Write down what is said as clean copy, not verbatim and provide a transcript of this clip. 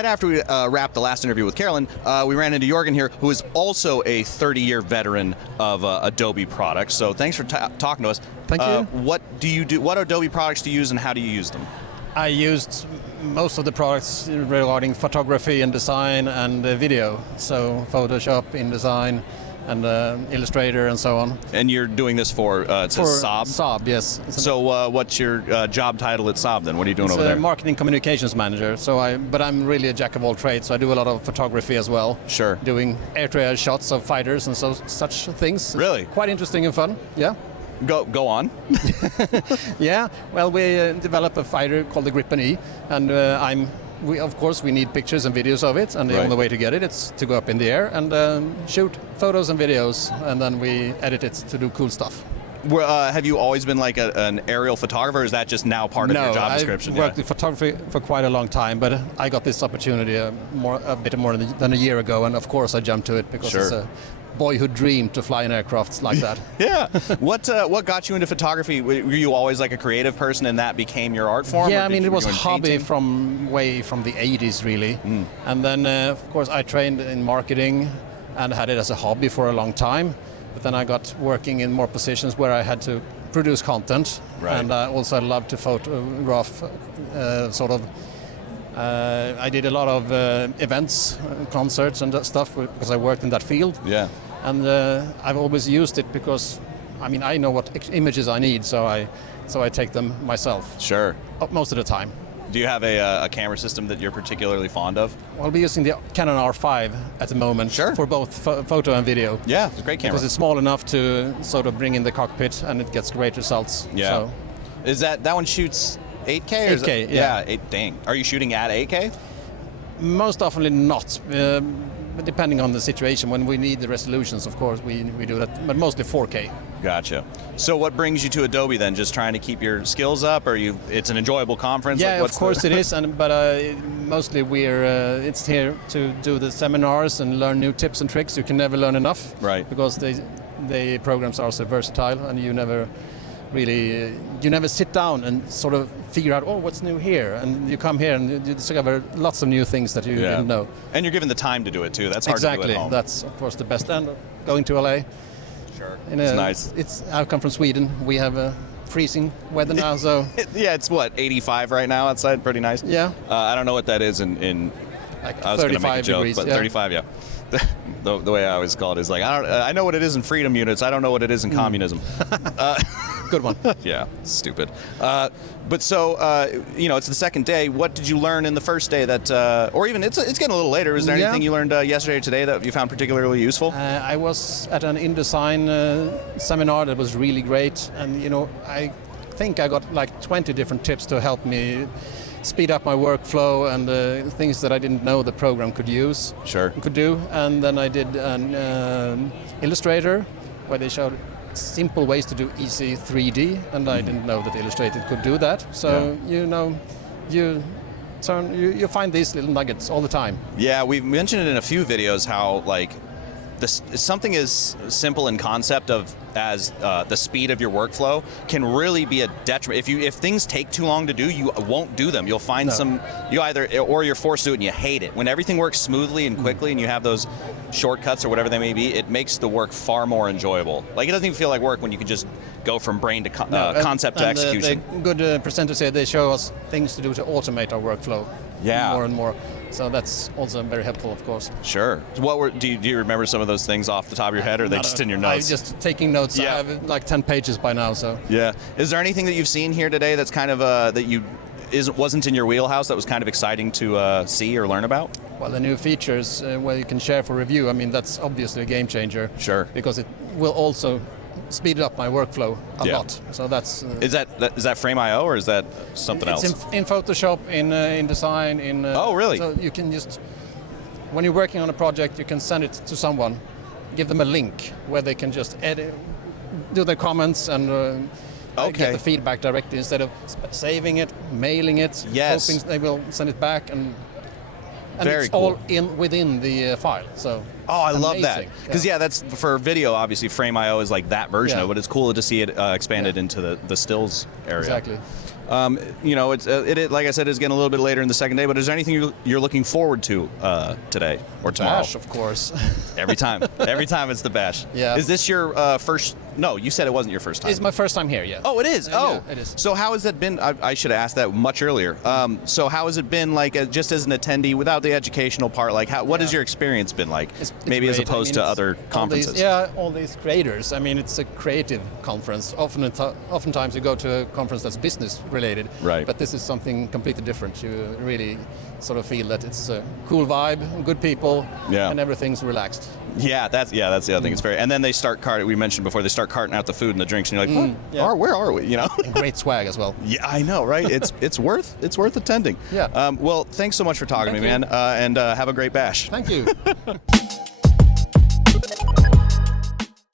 right after we wrapped the last interview with Carolyn, we ran into Jörgen here, who is also a 30-year veteran of Adobe products. So thanks for talking to us. Thank you. What do you do? What Adobe products do you use, and how do you use them? I used most of the products regarding photography and design and video. So Photoshop, InDesign, and Illustrator and so on. And you're doing this for Saab? Saab, yes. So what's your job title at Saab then? What are you doing over there? Marketing communications manager. But I'm really a jack of all trades, so I do a lot of photography as well. Sure. Doing air-to-air shots of fighters and such things. Really? Quite interesting and fun, yeah. Go on. Yeah, well, we developed a fighter called the Gripen E, and of course we need pictures and videos of it, and the only way to get it is to go up in the air and shoot photos and videos, and then we edit it to do cool stuff. Have you always been like an aerial photographer, or is that just now part of your job description? No, I've worked in photography for quite a long time, but I got this opportunity a bit more than a year ago, and of course I jumped to it because it's a boyhood dream to fly in aircrafts like that. Yeah. What got you into photography? Were you always like a creative person and that became your art form? Yeah, I mean, it was a hobby from the 80s, really. And then, of course, I trained in marketing and had it as a hobby for a long time. But then I got working in more positions where I had to produce content. Right. And also I love to photograph I did a lot of events, concerts and that stuff because I worked in that field. Yeah. And I've always used it because, I mean, I know what images I need, so I take them myself. Sure. Most of the time. Do you have a camera system that you're particularly fond of? Well, I'll be using the Canon R5 at the moment for both photo and video. Yeah, it's a great camera. Because it's small enough to sort of bring in the cockpit and it gets great results. Yeah. So. Is that one shoots 8K? Or 8K, yeah. Dang. Are you shooting at 8K? Most often not. Depending on the situation, when we need the resolutions, of course, we do that, but mostly 4K. Gotcha. So what brings you to Adobe then? Just trying to keep your skills up, or it's an enjoyable conference? Yeah, of course it is, but mostly it's here to do the seminars and learn new tips and tricks. You can never learn enough, right? Because the programs are so versatile, and you never sit down and sort of figure out, what's new here? And you come here and you discover lots of new things that you didn't know. And you're given the time to do it too. That's hard to do at home. Exactly. That's of course the best. And going to LA. Sure. It's nice. I come from Sweden. We have freezing weather now, so. Yeah, it's what, 85 right now outside. Pretty nice. Yeah. I don't know what that is in like I was going to make a joke, degrees, but 35, yeah. The way I always call it is like, I know what it is in freedom units. I don't know what it is in communism. Good one. Yeah, stupid. But so, it's the second day. What did you learn in the first day that, or even it's getting a little later. Is there anything you learned yesterday or today that you found particularly useful? I was at an InDesign seminar that was really great. And, I think I got like 20 different tips to help me speed up my workflow and things that I didn't know the program could do. And then I did an Illustrator where they showed simple ways to do easy 3D, and I didn't know that Illustrator could do that. So you find these little nuggets all the time. Yeah, we've mentioned it in a few videos how something as simple in concept as the speed of your workflow can really be a detriment. If things take too long to do, you won't do them. You'll find or you're forced to do it and you hate it. When everything works smoothly and quickly and you have those shortcuts or whatever they may be, it makes the work far more enjoyable. Like, it doesn't even feel like work when you can just go from brain to concept to execution. The good presenters here, they show us things to do to automate our workflow more and more. So that's also very helpful, of course. Sure. Do you remember some of those things off the top of your head, or are they just in your notes? I'm just taking notes. Yeah. I have like 10 pages by now. So. Yeah. Is there anything that you've seen here today that's kind of wasn't in your wheelhouse that was kind of exciting to see or learn about? Well, the new features where you can share for review. I mean, that's obviously a game changer. Sure. Because it will also speed up my workflow a lot. So that's is that Frame.io or is that something else? It's in Photoshop, in InDesign, oh, really? So you can just, when you're working on a project, you can send it to someone, give them a link where they can just edit, do their comments and get the feedback directly instead of saving it, mailing it, hoping they will send it back. And And Very it's cool. all within the file. So. Oh, I love that. Amazing. Because that's for video. Obviously, Frame.io is like that version of it. But it's cool to see it expanded into the stills area. Exactly. You know, it like I said, it's getting a little bit later in the second day. But is there anything you're looking forward to today or tomorrow? Bash, of course. Every time it's the bash. Yeah. Is this your first? No, you said it wasn't your first time. It's my first time here. Yeah. Oh, it is. Yeah, it is. So how has it been? I should have asked that much earlier. So how has it been like, just as an attendee, without the educational part? Like, what has your experience been like? It's Maybe as great. opposed to other conferences. All these creators. I mean, it's a creative conference. Oftentimes you go to a conference that's business related. Right. But this is something completely different. You really sort of feel that it's a cool vibe, good people, and everything's relaxed. Yeah, that's the other thing. It's very. And then they start carting. We mentioned before, they start carting out the food and the drinks, and you're like, what? Yeah. Where are we? You know. And great swag as well. Yeah, I know, right? It's worth attending. Yeah. Well, thanks so much for talking to me, man, and have a great bash. Thank you.